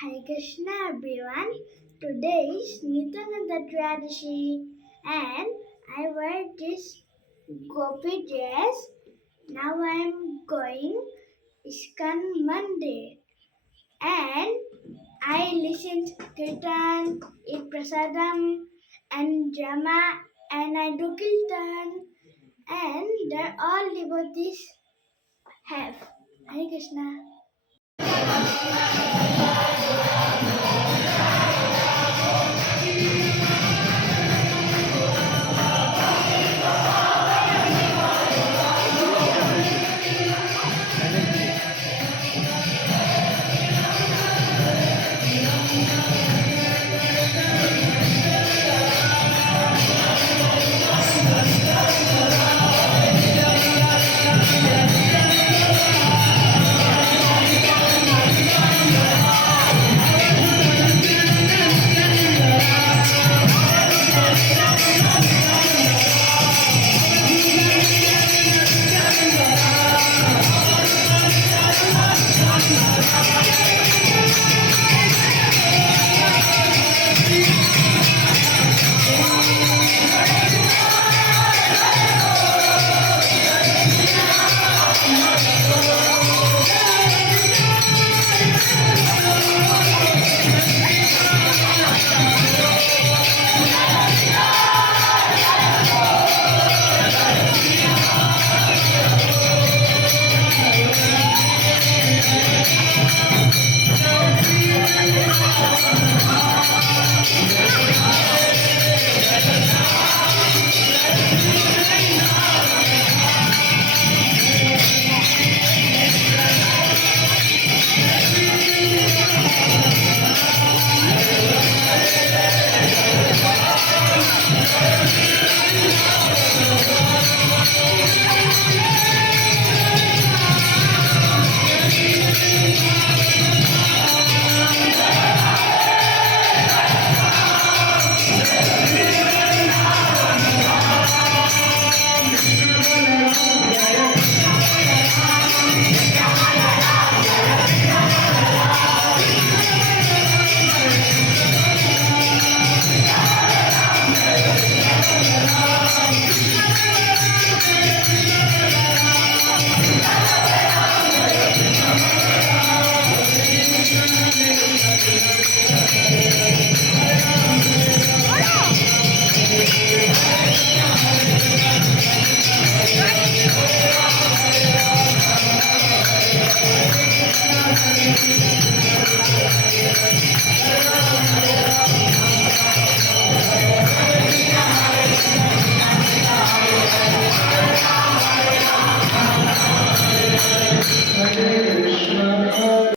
Hare Krishna everyone. Today is Nityananda Trayadashi and I wear this gopi dress. Now I am going ISKCON Monday and I listened Kirtan, eat prasadam and drama and I do Kirtan and they're all devotees have. Hare Krishna.